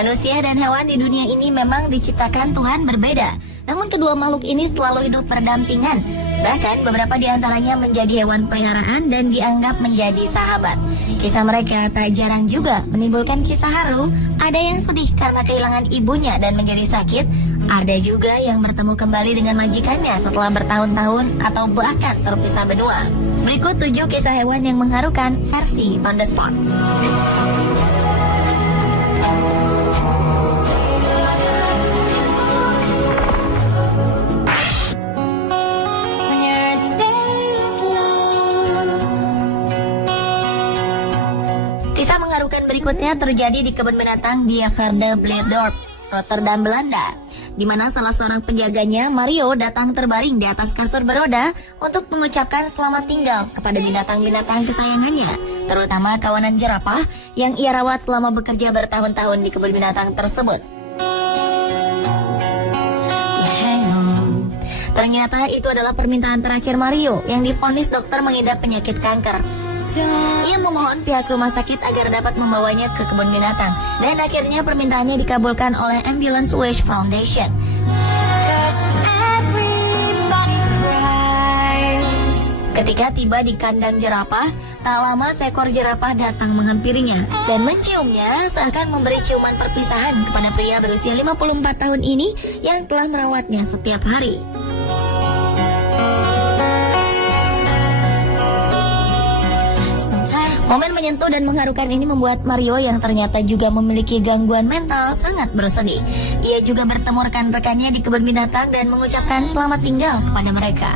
Manusia dan hewan di dunia ini memang diciptakan Tuhan berbeda. Namun kedua makhluk ini selalu hidup berdampingan. Bahkan beberapa di antaranya menjadi hewan peliharaan dan dianggap menjadi sahabat. Kisah mereka tak jarang juga menimbulkan kisah haru. Ada yang sedih karena kehilangan ibunya dan menjadi sakit. Ada juga yang bertemu kembali dengan majikannya setelah bertahun-tahun atau bahkan terpisah benua. Berikut 7 kisah hewan yang mengharukan versi On The Spot. Kisah mengharukan berikutnya terjadi di kebun binatang Diergaarde Blijdorp, Rotterdam, Belanda, di mana salah seorang penjaganya, Mario, datang terbaring di atas kasur beroda untuk mengucapkan selamat tinggal kepada binatang-binatang kesayangannya, terutama kawanan jerapah yang ia rawat selama bekerja bertahun-tahun di kebun binatang tersebut. Ternyata itu adalah permintaan terakhir Mario yang divonis dokter mengidap penyakit kanker. Ia memohon pihak rumah sakit agar dapat membawanya ke kebun binatang, dan akhirnya permintaannya dikabulkan oleh Ambulance Wish Foundation. Ketika tiba di kandang jerapah, tak lama seekor jerapah datang menghampirinya dan menciumnya seakan memberi ciuman perpisahan kepada pria berusia 54 tahun ini yang telah merawatnya setiap hari. Momen menyentuh dan mengharukan ini membuat Mario yang ternyata juga memiliki gangguan mental sangat bersedih. Ia juga bertemu rekan-rekannya di kebun binatang dan mengucapkan selamat tinggal kepada mereka.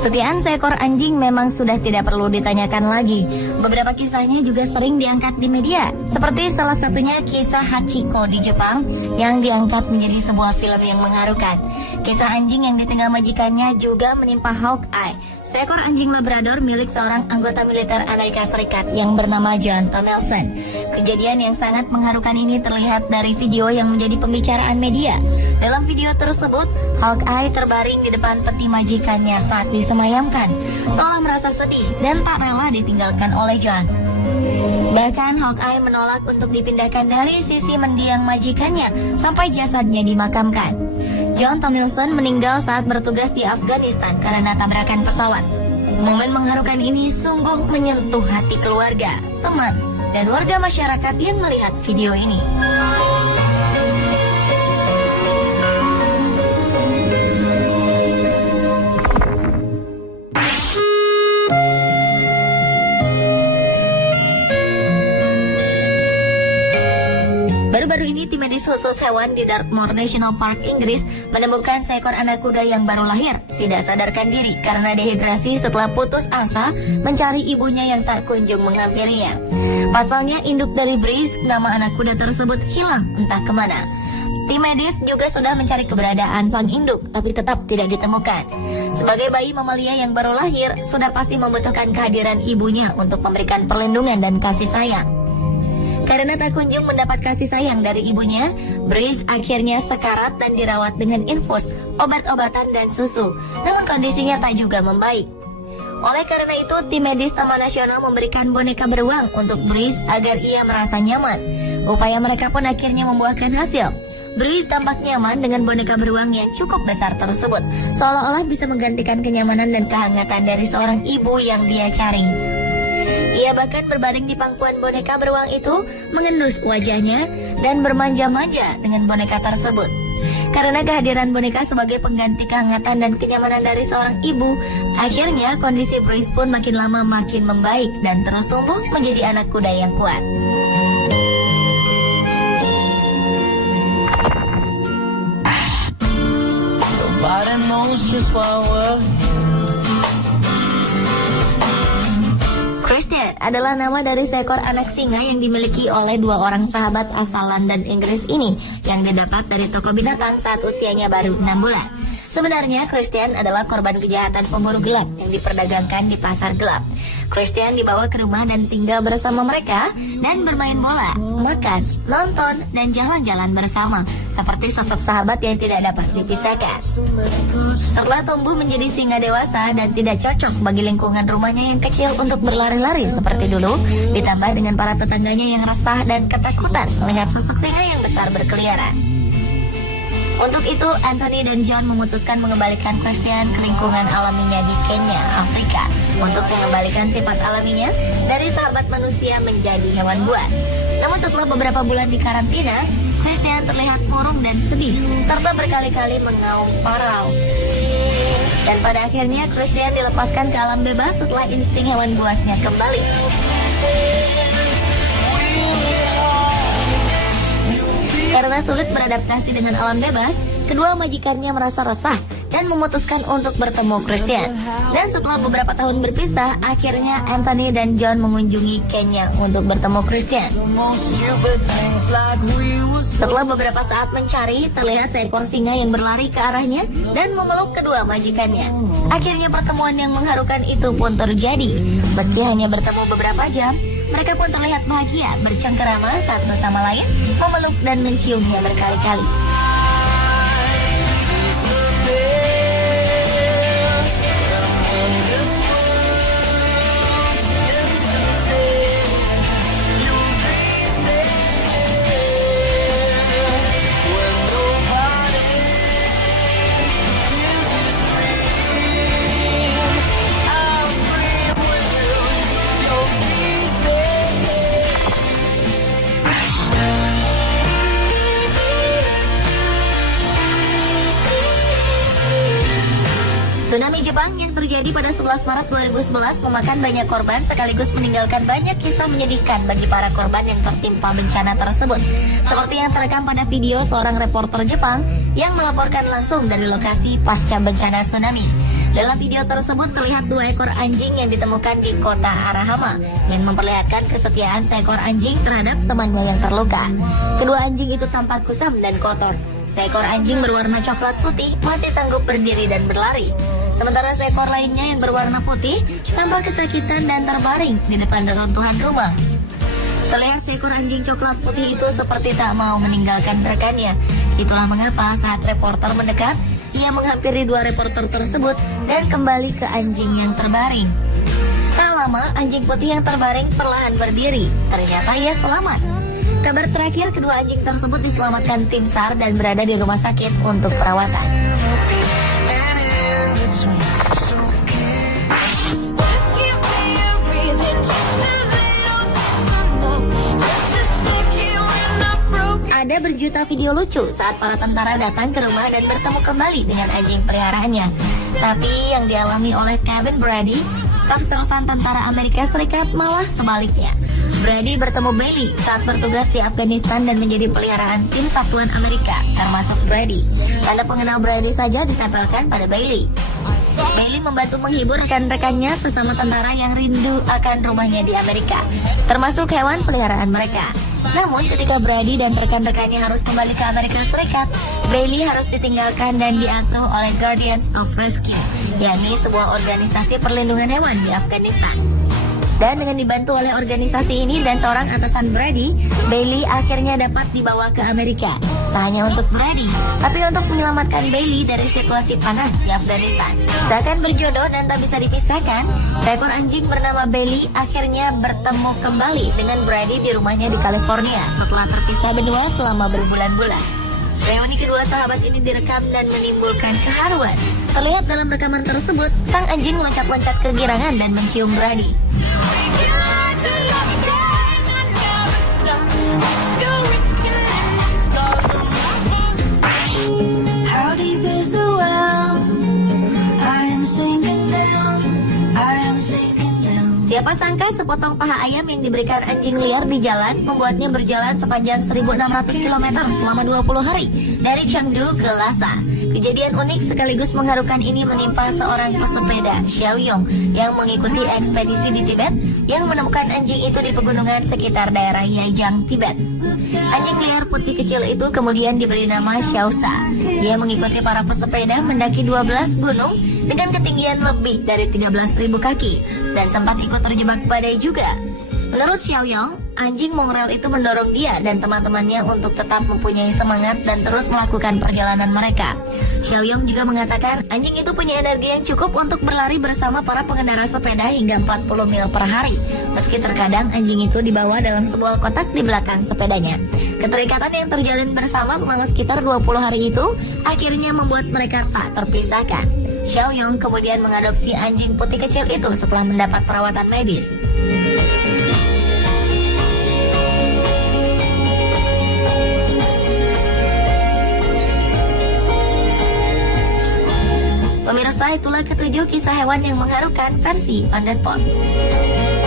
Kesetiaan seekor anjing memang sudah tidak perlu ditanyakan lagi. Beberapa kisahnya juga sering diangkat di media, seperti salah satunya kisah Hachiko di Jepang yang diangkat menjadi sebuah film yang mengharukan. Kisah anjing yang ditinggal majikannya juga menimpa Hawkeye, seekor anjing Labrador milik seorang anggota militer Amerika Serikat yang bernama John Thomilson. Kejadian yang sangat mengharukan ini terlihat dari video yang menjadi pembicaraan media. Dalam video tersebut, Hawkeye terbaring di depan peti majikannya saat disemayamkan, seolah merasa sedih dan tak rela ditinggalkan oleh John. Bahkan Hawkeye menolak untuk dipindahkan dari sisi mendiang majikannya sampai jasadnya dimakamkan. John Thomilson meninggal saat bertugas di Afghanistan karena tabrakan pesawat. Momen mengharukan ini sungguh menyentuh hati keluarga, teman, dan warga masyarakat yang melihat video ini. Baru-baru ini tim medis khusus hewan di Dartmoor National Park, Inggris menemukan seekor anak kuda yang baru lahir tidak sadarkan diri karena dehidrasi setelah putus asa mencari ibunya yang tak kunjung menghampirinya. Pasalnya induk dari Breeze, nama anak kuda tersebut, hilang entah kemana. Tim medis juga sudah mencari keberadaan sang induk tapi tetap tidak ditemukan. Sebagai bayi mamalia yang baru lahir, sudah pasti membutuhkan kehadiran ibunya untuk memberikan perlindungan dan kasih sayang. Karena tak kunjung mendapat kasih sayang dari ibunya, Breeze akhirnya sekarat dan dirawat dengan infus, obat-obatan dan susu. Namun kondisinya tak juga membaik. Oleh karena itu, tim medis Taman Nasional memberikan boneka beruang untuk Breeze agar ia merasa nyaman. Upaya mereka pun akhirnya membuahkan hasil. Breeze tampak nyaman dengan boneka beruang yang cukup besar tersebut, seolah-olah bisa menggantikan kenyamanan dan kehangatan dari seorang ibu yang dia cari. Ia bahkan berbaring di pangkuan boneka beruang itu, mengendus wajahnya, dan bermanja-manja dengan boneka tersebut. Karena kehadiran boneka sebagai pengganti kehangatan dan kenyamanan dari seorang ibu, akhirnya kondisi Breeze pun makin lama makin membaik dan terus tumbuh menjadi anak kuda yang kuat. Nobody knows just what we're Christian adalah nama dari seekor anak singa yang dimiliki oleh dua orang sahabat asal London, Inggris ini yang didapat dari toko binatang saat usianya baru 6 bulan. Sebenarnya Christian adalah korban kejahatan pemburu gelap yang diperdagangkan di pasar gelap. Christian dibawa ke rumah dan tinggal bersama mereka dan bermain bola, makan, nonton, dan jalan-jalan bersama, seperti sosok sahabat yang tidak dapat dipisahkan. Setelah tumbuh menjadi singa dewasa dan tidak cocok bagi lingkungan rumahnya yang kecil untuk berlari-lari seperti dulu, ditambah dengan para tetangganya yang resah dan ketakutan melihat sosok singa yang besar berkeliaran. Untuk itu, Anthony dan John memutuskan mengembalikan Christian ke lingkungan alaminya di Kenya, Afrika, untuk mengembalikan sifat alaminya dari sahabat manusia menjadi hewan buas. Namun setelah beberapa bulan di karantina, Christian terlihat murung dan sedih, serta berkali-kali mengaum parau. Dan pada akhirnya, Christian dilepaskan ke alam bebas setelah insting hewan buasnya kembali. Karena sulit beradaptasi dengan alam bebas, kedua majikannya merasa resah dan memutuskan untuk bertemu Christian. Dan setelah beberapa tahun berpisah, akhirnya Anthony dan John mengunjungi Kenya untuk bertemu Christian. Setelah beberapa saat mencari, terlihat seekor singa yang berlari ke arahnya dan memeluk kedua majikannya. Akhirnya pertemuan yang mengharukan itu pun terjadi. Meski hanya bertemu beberapa jam, mereka pun terlihat bahagia bercengkerama satu sama lain, memeluk dan menciumnya berkali-kali. Tsunami Jepang yang terjadi pada 11 Maret 2011 memakan banyak korban sekaligus meninggalkan banyak kisah menyedihkan bagi para korban yang tertimpa bencana tersebut. Seperti yang terekam pada video seorang reporter Jepang yang melaporkan langsung dari lokasi pasca bencana tsunami. Dalam video tersebut terlihat 2 ekor anjing yang ditemukan di kota Arahama yang memperlihatkan kesetiaan seekor anjing terhadap temannya yang terluka. Kedua anjing itu tampak kusam dan kotor. Seekor anjing berwarna coklat putih masih sanggup berdiri dan berlari. Sementara seekor lainnya yang berwarna putih tampak kesakitan dan terbaring di depan reruntuhan rumah. Terlihat seekor anjing coklat putih itu seperti tak mau meninggalkan rekannya. Itulah mengapa saat reporter mendekat, ia menghampiri 2 reporter tersebut dan kembali ke anjing yang terbaring. Tak lama, anjing putih yang terbaring perlahan berdiri. Ternyata ia selamat. Kabar terakhir, kedua anjing tersebut diselamatkan tim SAR dan berada di rumah sakit untuk perawatan. Ada berjuta video lucu saat para tentara datang ke rumah dan bertemu kembali dengan anjing peliharaannya. Tapi yang dialami oleh Kevin Brady, staf terusan tentara Amerika Serikat, malah sebaliknya. Brady bertemu Bailey saat bertugas di Afghanistan dan menjadi peliharaan tim satuan Amerika, termasuk Brady. Tanda pengenal Brady saja ditempelkan pada Bailey. Bailey membantu menghibur rekan-rekannya sesama tentara yang rindu akan rumahnya di Amerika, termasuk hewan peliharaan mereka. Namun ketika Brady dan rekan-rekannya harus kembali ke Amerika Serikat, Bailey harus ditinggalkan dan diasuh oleh Guardians of Rescue, yakni sebuah organisasi perlindungan hewan di Afghanistan. Dan dengan dibantu oleh organisasi ini dan seorang atasan Brady, Bailey akhirnya dapat dibawa ke Amerika. Tak hanya untuk Brady, tapi untuk menyelamatkan Bailey dari situasi panas di Afghanistan. Seakan berjodoh dan tak bisa dipisahkan, seekor anjing bernama Bailey akhirnya bertemu kembali dengan Brady di rumahnya di California setelah terpisah berdua selama berbulan-bulan. Reuni kedua sahabat ini direkam dan menimbulkan keharuan. Terlihat dalam rekaman tersebut, sang anjing loncat-loncat kegirangan dan mencium Brady. Siapa sangka sepotong paha ayam yang diberikan anjing liar di jalan membuatnya berjalan sepanjang 1.600 km selama 20 hari dari Chengdu ke Lhasa. Kejadian unik sekaligus mengharukan ini menimpa seorang pesepeda, Xiao Yong, yang mengikuti ekspedisi di Tibet yang menemukan anjing itu di pegunungan sekitar daerah Yajiang, Tibet. Anjing liar putih kecil itu kemudian diberi nama Xiaosa. Dia mengikuti para pesepeda mendaki 12 gunung dengan ketinggian lebih dari 13.000 kaki dan sempat ikut terjebak badai juga. Menurut Xiao Yong, anjing mongrel itu mendorong dia dan teman-temannya untuk tetap mempunyai semangat dan terus melakukan perjalanan mereka. Xiao Yong juga mengatakan anjing itu punya energi yang cukup untuk berlari bersama para pengendara sepeda hingga 40 mil per hari. Meski terkadang anjing itu dibawa dalam sebuah kotak di belakang sepedanya. Keterikatan yang terjalin bersama selama sekitar 20 hari itu akhirnya membuat mereka tak terpisahkan. Xiao Yong kemudian mengadopsi anjing putih kecil itu setelah mendapat perawatan medis. Pemirsa, itulah ketujuh kisah hewan yang mengharukan versi On The Spot.